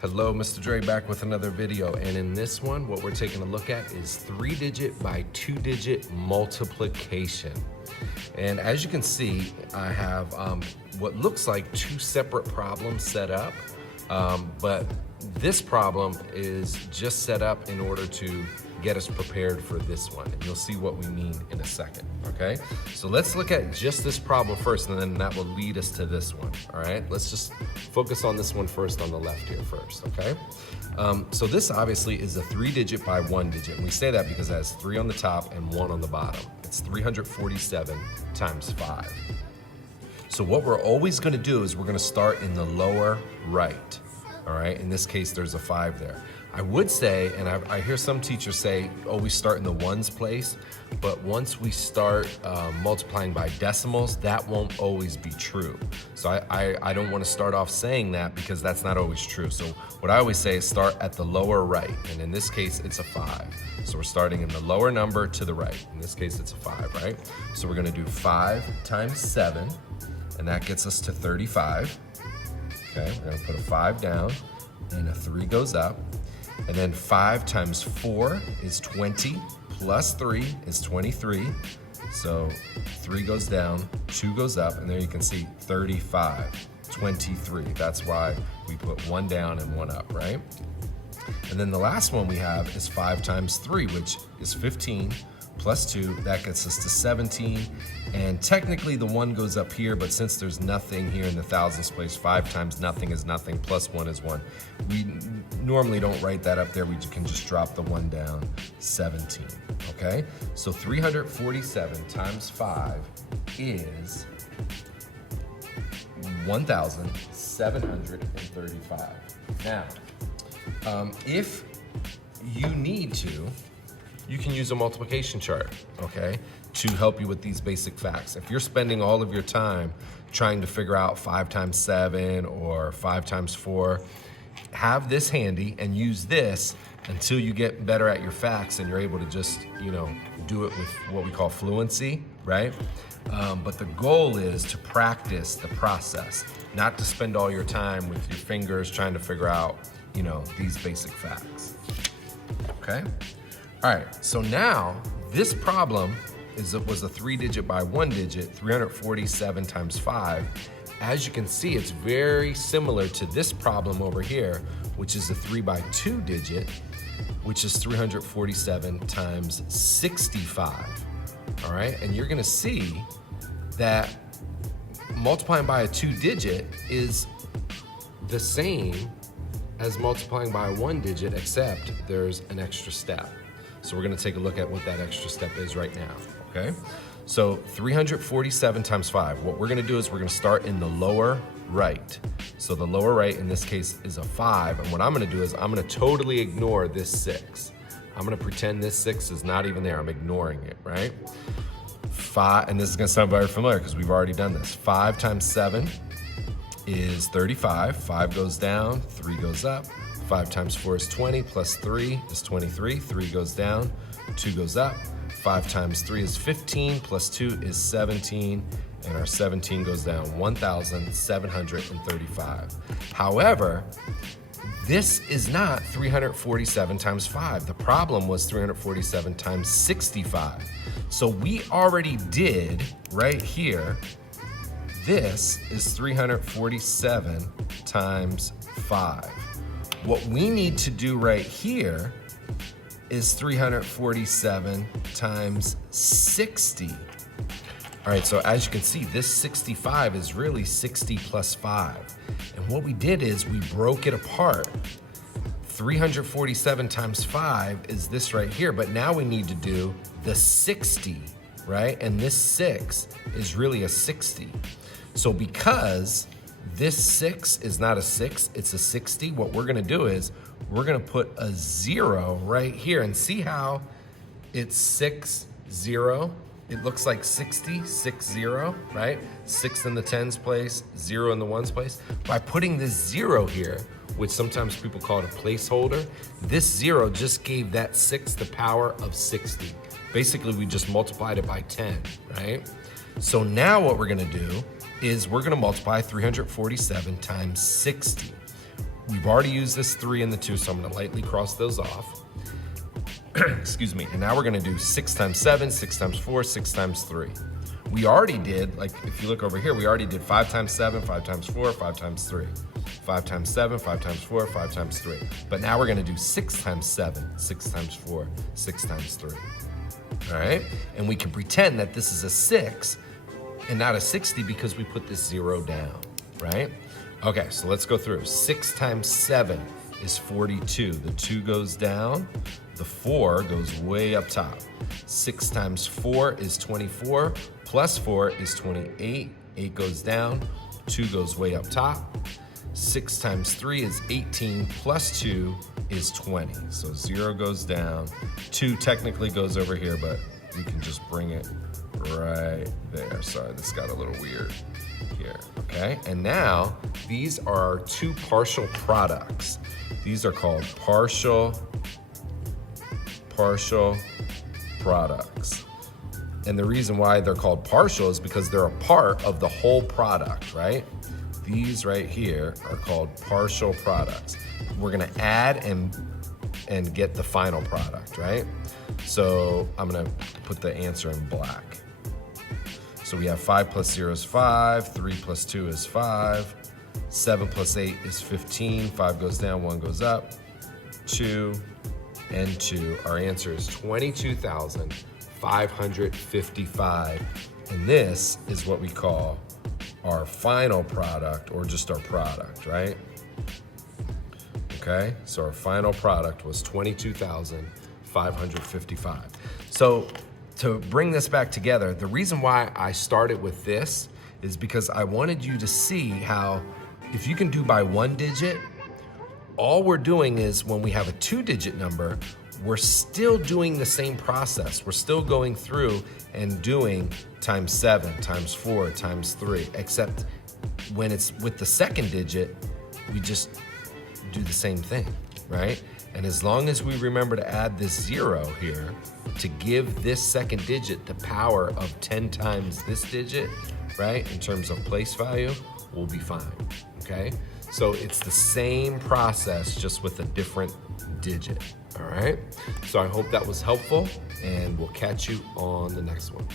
Hello, Mr. Dre back with another video, and in this one, what we're taking a look at is 3-digit by 2-digit multiplication. And as you can see, I have what looks like two separate problems set up, but this problem is just set up in order to get us prepared for this one. And you'll see what we mean in a second, okay? So let's look at just this problem first, and then that will lead us to this one, all right? Let's just focus on this one first on the left here first, okay? So this obviously is a 3-digit by 1-digit. And we say that because it has 3 on the top and 1 on the bottom. It's 347 times 5. So what we're always gonna do is we're gonna start in the lower right, all right? In this case, there's a 5 there. I would say, and I hear some teachers say, always start in the ones place, but once we start multiplying by decimals, that won't always be true. So I don't want to start off saying that because that's not always true. So what I always say is start at the lower right, and in this case, it's a 5. So we're starting in the lower number to the right. In this case, it's a 5, right? So we're gonna do 5 times 7, and that gets us to 35. Okay, we're gonna put a 5 down, and a 3 goes up. And then 5 times 4 is 20, plus 3 is 23. So 3 goes down, 2 goes up, and there you can see 35, 23. That's why we put 1 down and 1 up, right? And then the last one we have is 5 times 3, which is 15, plus 2, that gets us to 17. And technically the 1 goes up here, but since there's nothing here in the thousands place, 5 times nothing is nothing, plus 1 is 1. We normally don't write that up there, we can just drop the 1 down, 17, okay? So 347 times 5 is 1,735. Now, if you need to, you can use a multiplication chart, okay, to help you with these basic facts. If you're spending all of your time trying to figure out 5 times 7 or 5 times 4, have this handy and use this until you get better at your facts and you're able to just, do it with what we call fluency, right? But the goal is to practice the process, not to spend all your time with your fingers trying to figure out, these basic facts, okay? All right, so now this problem was a 3-digit by 1-digit, 347 times 5. As you can see, it's very similar to this problem over here, which is a 3 by 2-digit, which is 347 times 65. All right, and you're gonna see that multiplying by a 2-digit is the same as multiplying by a 1-digit, except there's an extra step. So we're gonna take a look at what that extra step is right now, okay? So 347 times 5. What we're gonna do is we're gonna start in the lower right. So the lower right in this case is a 5, and what I'm gonna do is I'm gonna totally ignore this 6. I'm gonna pretend this 6 is not even there. I'm ignoring it, right? 5, and this is gonna sound very familiar because we've already done this. 5 times 7 is 35. 5 goes down, 3 goes up. 5 times 4 is 20, plus 3 is 23. 3 goes down, 2 goes up. 5 times 3 is 15, plus 2 is 17, and our 17 goes down, 1,735. However, this is not 347 times 5. The problem was 347 times 65. So we already did, right here, this is 347 times 5. What we need to do right here is 347 times 60. All right, so as you can see, this 65 is really 60 plus 5. And what we did is we broke it apart. 347 times 5 is this right here, but now we need to do the 60, right? And this 6 is really a 60. So because this 6 is not a 6, it's a 60. What we're gonna do is we're gonna put a 0 right here, and see how it's 6, 0? It looks like 60, 6, 0, right? 6 in the tens place, 0 in the ones place. By putting this 0 here, which sometimes people call it a placeholder, this 0 just gave that 6 the power of 60. Basically, we just multiplied it by 10, right? So now what we're gonna do is we're gonna multiply 347 times 60. We've already used this 3 and the 2, so I'm gonna lightly cross those off. Excuse me. And now we're gonna do 6 times 7, 6 times 4, 6 times 3. We already did, like if you look over here, we already did 5 times 7, 5 times 4, 5 times 3. 5 times 7, 5 times 4, 5 times 3. But now we're gonna do 6 times 7, 6 times 4, 6 times 3. All right? And we can pretend that this is a 6 and not a 60 because we put this 0 down, right? Okay, so let's go through. 6 times 7 is 42. The 2 goes down, the 4 goes way up top. 6 times 4 is 24, plus 4 is 28. 8 goes down, 2 goes way up top. 6 times 3 is 18, plus 2 is 20. So 0 goes down. 2 technically goes over here, but you can just bring it right there. Sorry, this got a little weird here, okay? And now, these are 2 partial products. These are called partial products. And the reason why they're called partial is because they're a part of the whole product, right? These right here are called partial products. We're gonna add and get the final product, right? So I'm gonna put the answer in black. So we have 5 plus 0 is 5, 3 plus 2 is 5, 7 plus 8 is 15, 5 goes down, 1 goes up, 2 and 2. Our answer is 22,555. And this is what we call our final product, or just our product, right? Okay, so our final product was 22,555. So to bring this back together, the reason why I started with this is because I wanted you to see how if you can do by 1 digit, all we're doing is when we have a 2-digit number, we're still doing the same process. We're still going through and doing times 7, times 4, times 3, except when it's with the second digit, we just do the same thing, right? And as long as we remember to add this 0 here to give this second digit the power of 10 times this digit, right? In terms of place value, we'll be fine, okay? So it's the same process, just with a different digit, all right? So I hope that was helpful, and we'll catch you on the next one.